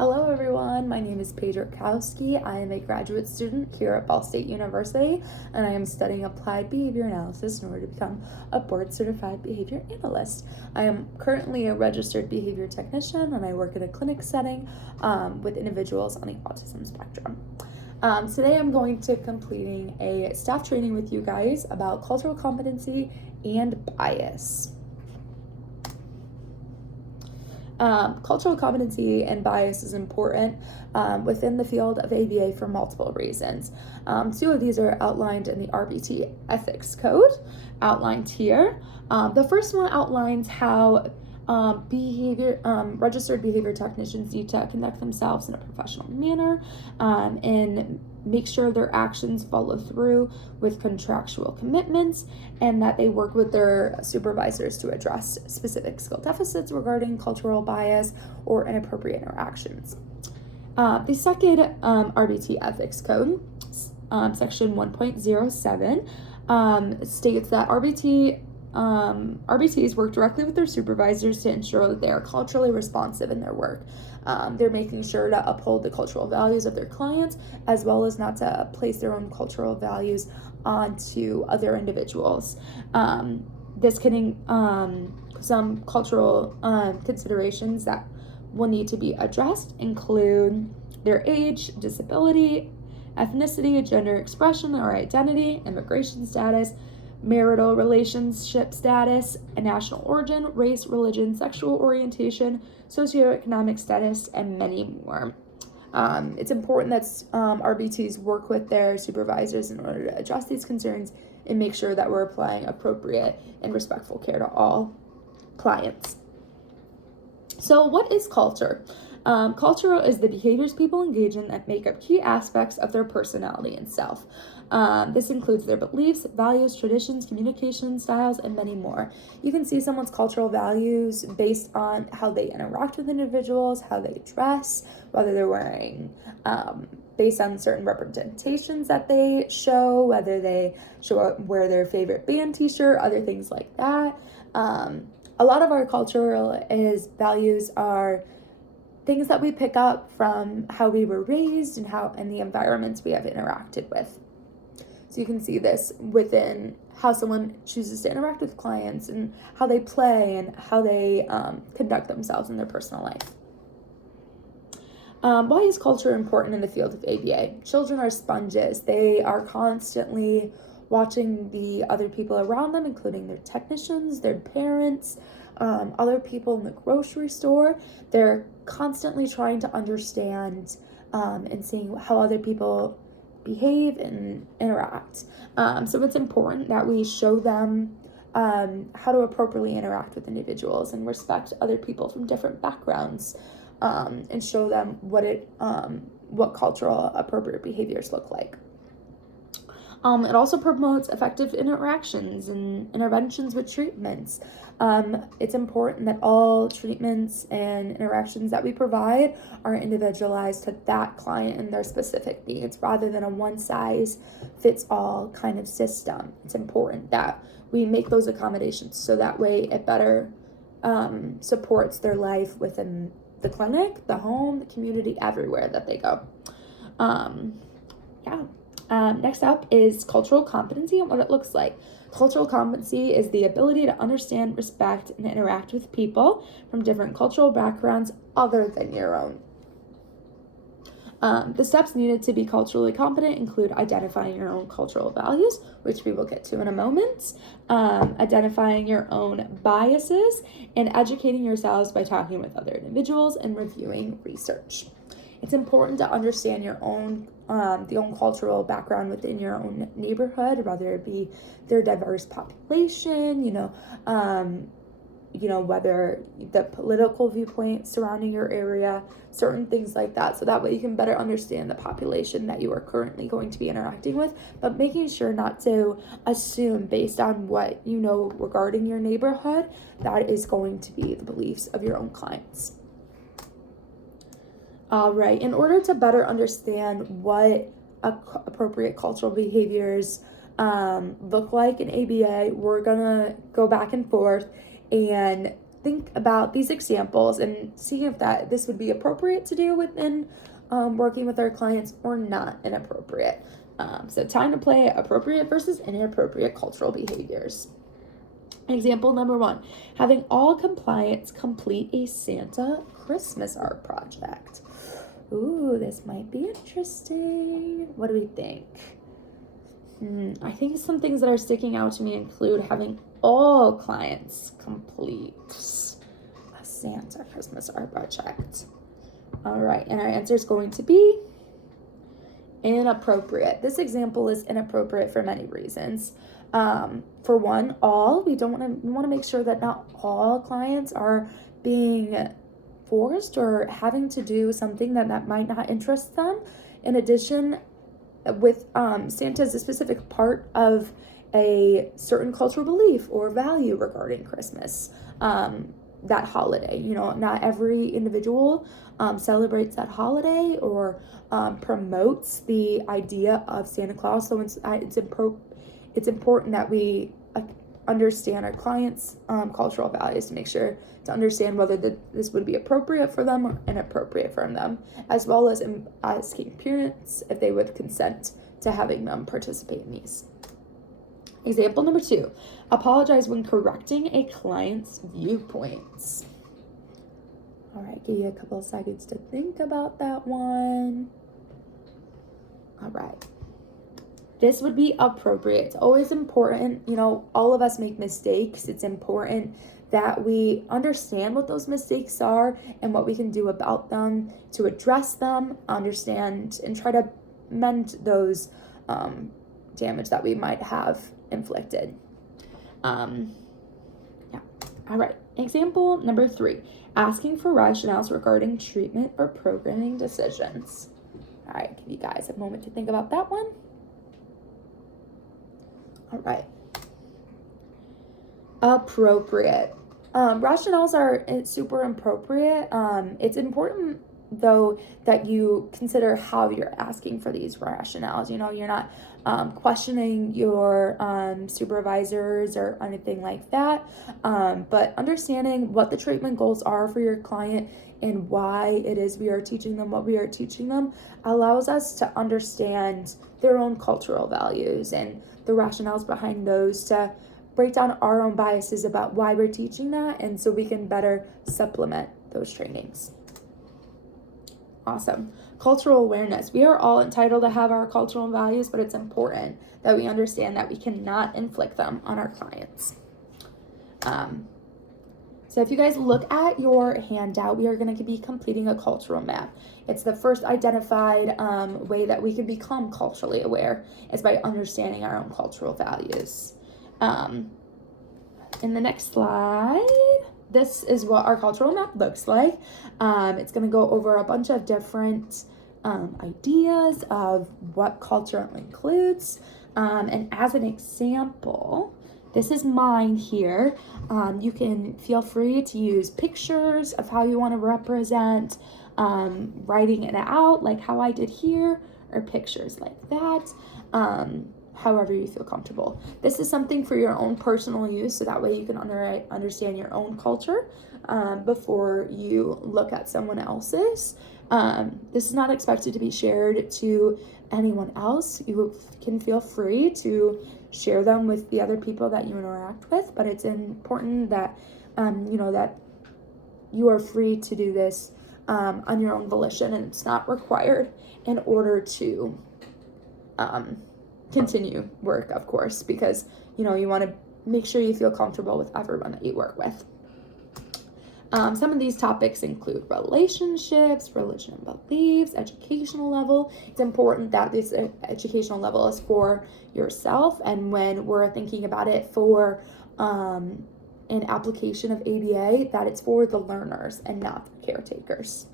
Hello everyone, my name is Paige Rutkowski. I am a graduate student here at Ball State University, and I am studying applied behavior analysis in order to become a board certified behavior analyst. I am currently a registered behavior technician, and I work in a clinic setting with individuals on the autism spectrum. Today I'm going to completing a staff training with you guys about cultural competency and bias. Cultural competency and bias is important within the field of ABA for multiple reasons. Two of these are outlined in the RBT Ethics Code, outlined here. The first one outlines how registered behavior technicians need to conduct themselves in a professional manner and make sure their actions follow through with contractual commitments, and that they work with their supervisors to address specific skill deficits regarding cultural bias or inappropriate interactions. The second RBT Ethics Code, section 1.07, states that RBTs work directly with their supervisors to ensure that they are culturally responsive in their work. They're making sure to uphold the cultural values of their clients, as well as not to place their own cultural values onto other individuals. This can some cultural considerations that will need to be addressed include their age, disability, ethnicity, gender expression or identity, immigration status, marital relationship status, a national origin, race, religion, sexual orientation, socioeconomic status, and many more. It's important that RBTs work with their supervisors in order to address these concerns and make sure that we're applying appropriate and respectful care to all clients. So what is culture? Culture is the behaviors people engage in that make up key aspects of their personality and self. This includes their beliefs, values, traditions, communication styles, and many more. You can see someone's cultural values based on how they interact with individuals, how they dress, whether they're wearing, based on certain representations that they show, whether they wear their favorite band t-shirt, other things like that. A lot of our cultural values are things that we pick up from how we were raised and the environments we have interacted with. So you can see this within how someone chooses to interact with clients and how they play and how they conduct themselves in their personal life. Why is culture important in the field of ABA? Children are sponges. They are constantly watching the other people around them, including their technicians, their parents, other people in the grocery store. They're constantly trying to understand and seeing how other people behave and interact. So it's important that we show them how to appropriately interact with individuals and respect other people from different backgrounds, and show them what cultural appropriate behaviors look like. It also promotes effective interactions and interventions with treatments. It's important that all treatments and interactions that we provide are individualized to that client and their specific needs rather than a one-size-fits-all kind of system. It's important that we make those accommodations so that way it better supports their life within the clinic, the home, the community, everywhere that they go. Next up is cultural competency and what it looks like. Cultural competency is the ability to understand, respect, and interact with people from different cultural backgrounds other than your own. The steps needed to be culturally competent include identifying your own cultural values, which we will get to in a moment, identifying your own biases, and educating yourselves by talking with other individuals and reviewing research. It's important to understand your own the own cultural background within your own neighborhood, whether it be their diverse population, whether the political viewpoint surrounding your area, certain things like that. So that way you can better understand the population that you are currently going to be interacting with, but making sure not to assume based on what you know regarding your neighborhood that is going to be the beliefs of your own clients. All right, in order to better understand what appropriate cultural behaviors look like in ABA, we're gonna go back and forth and think about these examples and see if this would be appropriate to do within working with our clients or not inappropriate. So time to play appropriate versus inappropriate cultural behaviors. Example number 1, having all compliance complete a Santa Christmas art project. Ooh, this might be interesting. What do we think? I think some things that are sticking out to me include having all clients complete a Santa Christmas art project. All right, and our answer is going to be inappropriate. This example is inappropriate for many reasons. For one, we want to make sure that not all clients are being forced or having to do something that might not interest them. In addition, with Santa is a specific part of a certain cultural belief or value regarding Christmas, that holiday. Not every individual celebrates that holiday or promotes the idea of Santa Claus. So it's important that we understand our clients' cultural values to make sure to understand whether this would be appropriate for them or inappropriate for them, as well as asking parents if they would consent to having them participate in these. Example number 2, apologize when correcting a client's viewpoints. All right, give you a couple of seconds to think about that one. All right. This would be appropriate. It's always important, all of us make mistakes. It's important that we understand what those mistakes are and what we can do about them to address them, understand, and try to mend those damage that we might have inflicted. All right. Example number 3, asking for rationales regarding treatment or programming decisions. All right, give you guys a moment to think about that one. All right. Appropriate. Rationales are super appropriate. It's important, though, that you consider how you're asking for these rationales. You're not questioning your supervisors or anything like that, but understanding what the treatment goals are for your client and why it is we are teaching them what we are teaching them allows us to understand their own cultural values and the rationales behind those, to break down our own biases about why we're teaching that, and so we can better supplement those trainings. Awesome. Cultural awareness. We are all entitled to have our cultural values, but it's important that we understand that we cannot inflict them on our clients. So if you guys look at your handout, we are going to be completing a cultural map. It's the first identified way that we can become culturally aware is by understanding our own cultural values. In the next slide, this is what our cultural map looks like. It's going to go over a bunch of different ideas of what culture includes. And as an example, this is mine here. You can feel free to use pictures of how you want to represent, writing it out like how I did here, or pictures like that, however you feel comfortable. This is something for your own personal use, so that way you can understand your own culture before you look at someone else's. This is not expected to be shared to anyone else. You can feel free to share them with the other people that you interact with, but it's important that that you are free to do this on your own volition, and it's not required in order to continue work, of course, because you want to make sure you feel comfortable with everyone that you work with. Some of these topics include relationships, religion and beliefs, educational level. It's important that this educational level is for yourself, and when we're thinking about it for an application of ABA, that it's for the learners and not the caretakers.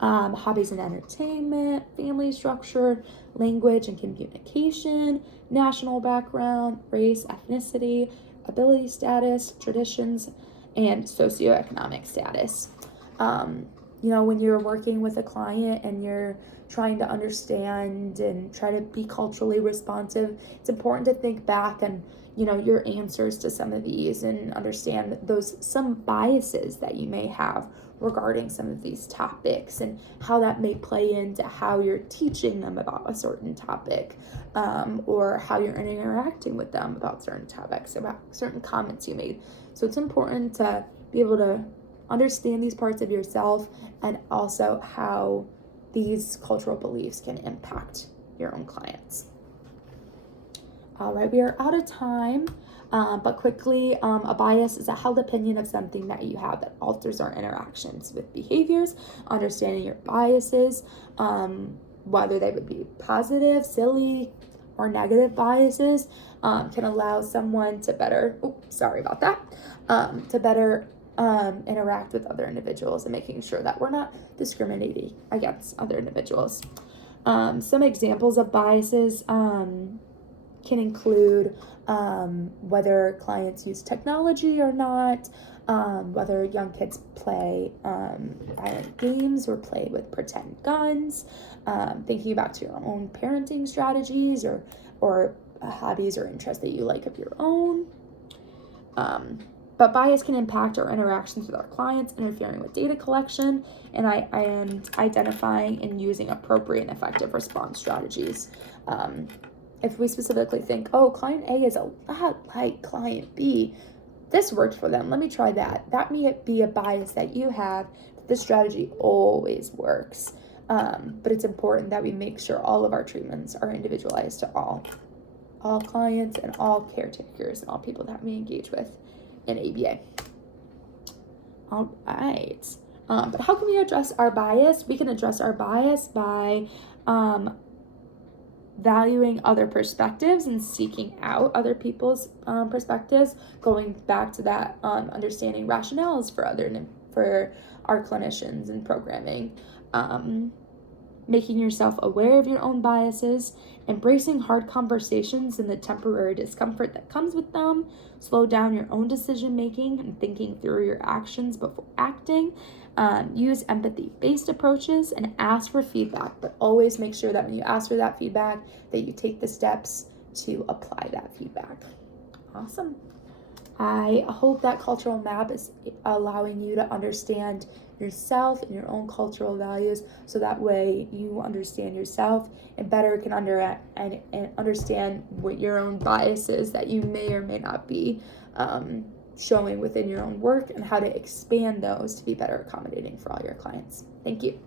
Hobbies and entertainment, family structure, language and communication, national background, race, ethnicity, ability status, traditions, and socioeconomic status. when you're working with a client and you're trying to understand and try to be culturally responsive, it's important to think back and your answers to some of these and understand some biases that you may have regarding some of these topics and how that may play into how you're teaching them about a certain topic, or how you're interacting with them about certain topics, about certain comments you made. So it's important to be able to understand these parts of yourself and also how these cultural beliefs can impact your own clients. All right, we are out of time, but quickly, a bias is a held opinion of something that you have that alters our interactions with behaviors. Understanding your biases, whether they would be positive, silly, or negative biases, can allow someone to better, to better interact with other individuals and making sure that we're not discriminating against other individuals. Some examples of biases can include whether clients use technology or not, whether young kids play violent games or play with pretend guns, thinking back to your own parenting strategies or hobbies or interests that you like of your own. But bias can impact our interactions with our clients, interfering with data collection, and identifying and using appropriate and effective response strategies. If we specifically think, client A is a lot like client B, this worked for them, let me try that. That may be a bias that you have. This strategy always works. But it's important that we make sure all of our treatments are individualized to all clients and all caretakers and all people that we engage with in ABA. All right. But how can we address our bias? We can address our bias by valuing other perspectives and seeking out other people's perspectives, going back to that understanding rationales for our clinicians and programming, making yourself aware of your own biases, embracing hard conversations and the temporary discomfort that comes with them, slow down your own decision making and thinking through your actions before acting, use empathy-based approaches, and ask for feedback, but always make sure that when you ask for that feedback that you take the steps to apply that feedback. Awesome. I hope that cultural map is allowing you to understand yourself and your own cultural values, so that way you understand yourself and better can understand what your own biases that you may or may not be showing within your own work, and how to expand those to be better accommodating for all your clients. Thank you.